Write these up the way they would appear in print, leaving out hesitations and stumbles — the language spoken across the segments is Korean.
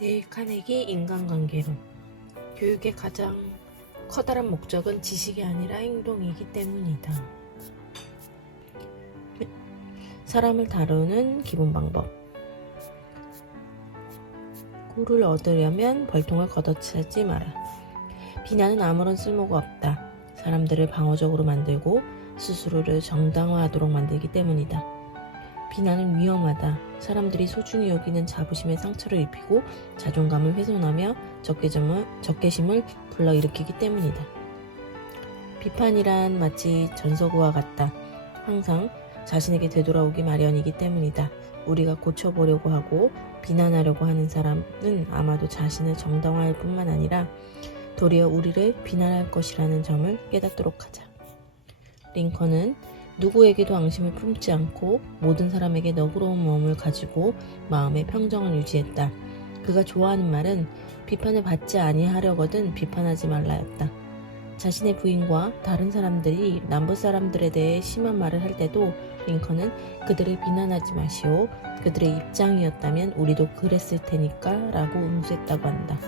데일 카네기 인간관계론. 교육의 가장 커다란 목적은 지식이 아니라 행동이기 때문이다. 사람을 다루는 기본 방법. 꿀을 얻으려면 벌통을 걷어차지 마라. 비난은 아무런 쓸모가 없다. 사람들을 방어적으로 만들고 스스로를 정당화하도록 만들기 때문이다. 비난은 위험하다. 사람들이 소중히 여기는 자부심에 상처를 입히고 자존감을 훼손하며 적개심을 불러일으키기 때문이다. 비판이란 마치 전서구와 같다. 항상 자신에게 되돌아오기 마련이기 때문이다. 우리가 고쳐보려고 하고 비난하려고 하는 사람은 아마도 자신을 정당화할 뿐만 아니라 도리어 우리를 비난할 것이라는 점을 깨닫도록 하자. 링컨은 누구에게도 앙심을 품지 않고 모든 사람에게 너그러운 마음을 가지고 마음의 평정을 유지했다. 그가 좋아하는 말은 비판을 받지 아니하려거든 비판하지 말라였다. 자신의 부인과 다른 사람들이 남부 사람들에 대해 심한 말을 할 때도 링컨은 그들을 비난하지 마시오. 그들의 입장이었다면 우리도 그랬을 테니까 라고 응수했다고 한다.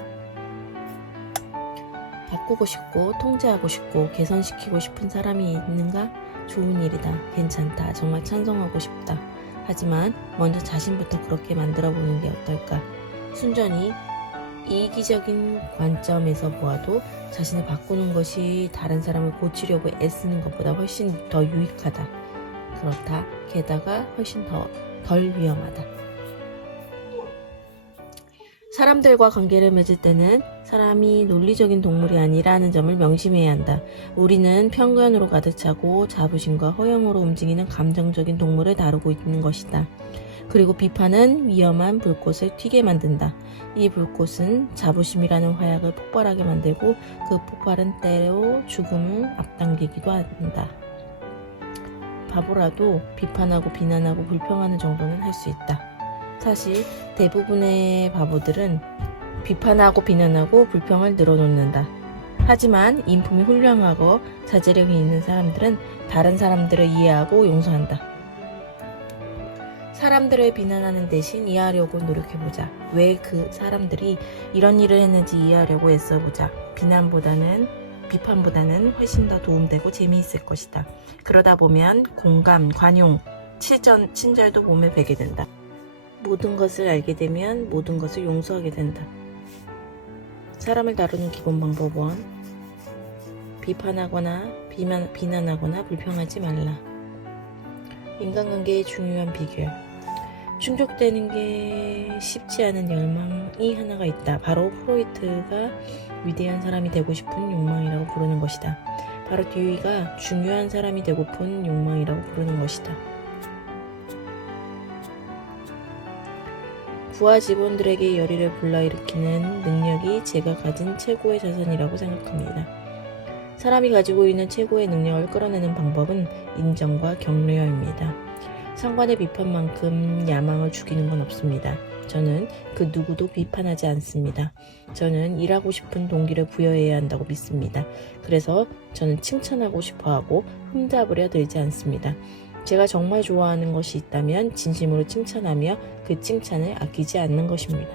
바꾸고 싶고 통제하고 싶고 개선시키고 싶은 사람이 있는가? 좋은 일이다. 괜찮다. 정말 찬성하고 싶다. 하지만 먼저 자신부터 그렇게 만들어보는 게 어떨까? 순전히 이기적인 관점에서 보아도 자신을 바꾸는 것이 다른 사람을 고치려고 애쓰는 것보다 훨씬 더 유익하다. 그렇다. 게다가 훨씬 덜 위험하다. 사람들과 관계를 맺을 때는 사람이 논리적인 동물이 아니라는 점을 명심해야 한다. 우리는 편견으로 가득 차고 자부심과 허영으로 움직이는 감정적인 동물을 다루고 있는 것이다. 그리고 비판은 위험한 불꽃을 튀게 만든다. 이 불꽃은 자부심이라는 화약을 폭발하게 만들고 그 폭발은 때로 죽음을 앞당기기도 한다. 바보라도 비판하고 비난하고 불평하는 정도는 할 수 있다. 사실 대부분의 바보들은 비판하고 비난하고 불평을 늘어놓는다. 하지만 인품이 훌륭하고 자제력이 있는 사람들은 다른 사람들을 이해하고 용서한다. 사람들을 비난하는 대신 이해하려고 노력해보자. 왜 그 사람들이 이런 일을 했는지 이해하려고 애써보자. 비판보다는 훨씬 더 도움되고 재미있을 것이다. 그러다 보면 공감, 관용, 친절도 몸에 배게 된다. 모든 것을 알게 되면 모든 것을 용서하게 된다. 사람을 다루는 기본 방법 1. 비판하거나 비난하거나 불평하지 말라. 인간관계의 중요한 비결. 충족되는 게 쉽지 않은 열망이 하나가 있다. 바로 프로이트가 위대한 사람이 되고 싶은 욕망이라고 부르는 것이다. 바로 듀이가 중요한 사람이 되고픈 욕망이라고 부르는 것이다. 부하 직원들에게 열의를 불러일으키는 능력이 제가 가진 최고의 자산이라고 생각합니다. 사람이 가지고 있는 최고의 능력을 끌어내는 방법은 인정과 격려입니다. 상관의 비판만큼 야망을 죽이는 건 없습니다. 저는 그 누구도 비판하지 않습니다. 저는 일하고 싶은 동기를 부여해야 한다고 믿습니다. 그래서 저는 칭찬하고 싶어하고 흠잡으려 들지 않습니다. 제가 정말 좋아하는 것이 있다면 진심으로 칭찬하며 그 칭찬을 아끼지 않는 것입니다.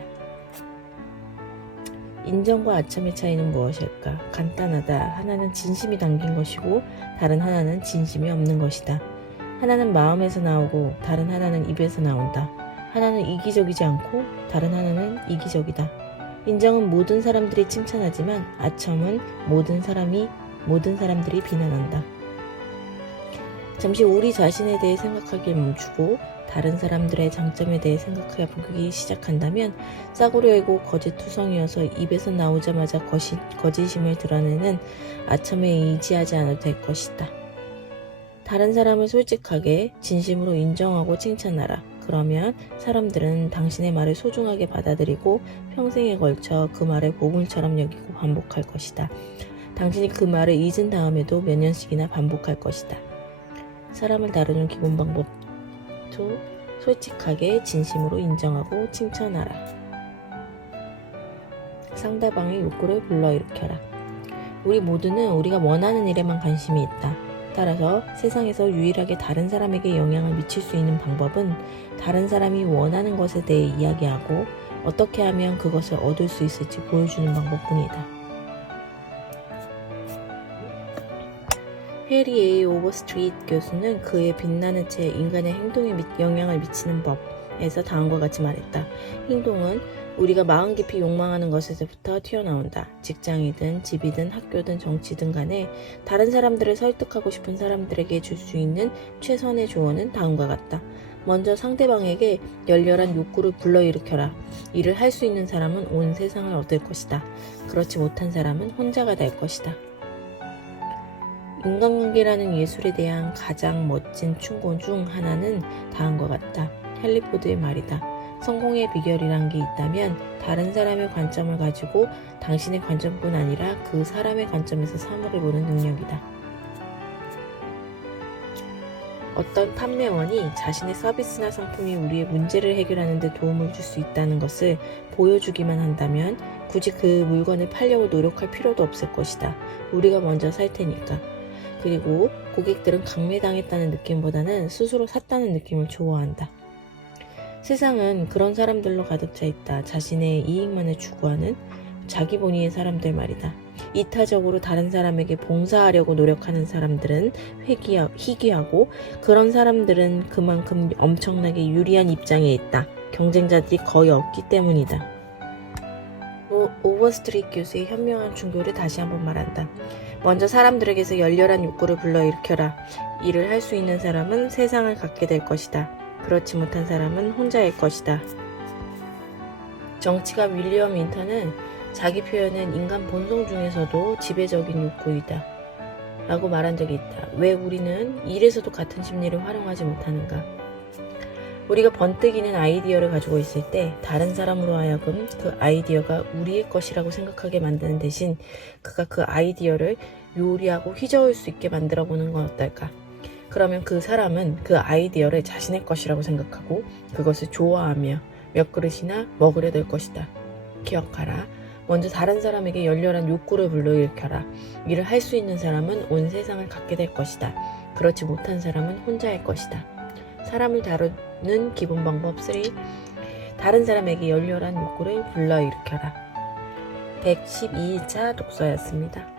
인정과 아첨의 차이는 무엇일까? 간단하다. 하나는 진심이 담긴 것이고 다른 하나는 진심이 없는 것이다. 하나는 마음에서 나오고 다른 하나는 입에서 나온다. 하나는 이기적이지 않고 다른 하나는 이기적이다. 인정은 모든 사람들이 칭찬하지만 아첨은 모든 사람들이 비난한다. 잠시 우리 자신에 대해 생각하길 멈추고 다른 사람들의 장점에 대해 생각해 보기 시작한다면 싸구려이고 거짓투성이어서 입에서 나오자마자 거짓임을 드러내는 아첨에 의지하지 않아도 될 것이다. 다른 사람을 솔직하게 진심으로 인정하고 칭찬하라. 그러면 사람들은 당신의 말을 소중하게 받아들이고 평생에 걸쳐 그 말을 보물처럼 여기고 반복할 것이다. 당신이 그 말을 잊은 다음에도 몇 년씩이나 반복할 것이다. 사람을 다루는 기본 방법 2. 솔직하게 진심으로 인정하고 칭찬하라. 상대방의 욕구를 불러일으켜라. 우리 모두는 우리가 원하는 일에만 관심이 있다. 따라서 세상에서 유일하게 다른 사람에게 영향을 미칠 수 있는 방법은 다른 사람이 원하는 것에 대해 이야기하고 어떻게 하면 그것을 얻을 수 있을지 보여주는 방법뿐이다. 해리 A. 오버스트리트 교수는 그의 빛나는 책 인간의 행동에 영향을 미치는 법에서 다음과 같이 말했다. 행동은 우리가 마음 깊이 욕망하는 것에서부터 튀어나온다. 직장이든 집이든 학교든 정치든 간에 다른 사람들을 설득하고 싶은 사람들에게 줄 수 있는 최선의 조언은 다음과 같다. 먼저 상대방에게 열렬한 욕구를 불러일으켜라. 이를 할 수 있는 사람은 온 세상을 얻을 것이다. 그렇지 못한 사람은 혼자가 될 것이다. 인간관계라는 예술에 대한 가장 멋진 충고 중 하나는 다음과 같다. 헨리 포드의 말이다. 성공의 비결이란 게 있다면 다른 사람의 관점을 가지고 당신의 관점뿐 아니라 그 사람의 관점에서 사물을 보는 능력이다. 어떤 판매원이 자신의 서비스나 상품이 우리의 문제를 해결하는 데 도움을 줄 수 있다는 것을 보여주기만 한다면 굳이 그 물건을 팔려고 노력할 필요도 없을 것이다. 우리가 먼저 살 테니까. 그리고 고객들은 강매당했다는 느낌보다는 스스로 샀다는 느낌을 좋아한다. 세상은 그런 사람들로 가득 차 있다. 자신의 이익만을 추구하는 자기 본위의 사람들 말이다. 이타적으로 다른 사람에게 봉사하려고 노력하는 사람들은 희귀하고 그런 사람들은 그만큼 엄청나게 유리한 입장에 있다. 경쟁자들이 거의 없기 때문이다. 오버스트리트 교수의 현명한 충고를 다시 한번 말한다. 먼저 사람들에게서 열렬한 욕구를 불러일으켜라. 이를 할 수 있는 사람은 세상을 갖게 될 것이다. 그렇지 못한 사람은 혼자일 것이다. 정치가 윌리엄 윈턴은 자기 표현은 인간 본성 중에서도 지배적인 욕구이다 라고 말한 적이 있다. 왜 우리는 일에서도 같은 심리를 활용하지 못하는가? 우리가 번뜩이는 아이디어를 가지고 있을 때 다른 사람으로 하여금 그 아이디어가 우리의 것이라고 생각하게 만드는 대신 그가 그 아이디어를 요리하고 휘저을 수 있게 만들어 보는 건 어떨까? 그러면 그 사람은 그 아이디어를 자신의 것이라고 생각하고 그것을 좋아하며 몇 그릇이나 먹으려 될 것이다. 기억하라. 먼저 다른 사람에게 열렬한 욕구를 불러일으켜라. 이를 할 수 있는 사람은 온 세상을 갖게 될 것이다. 그렇지 못한 사람은 혼자일 것이다. 사람을 다루는 기본 방법 3. 다른 사람에게 열렬한 욕구를 불러일으켜라. 112일차 독서였습니다.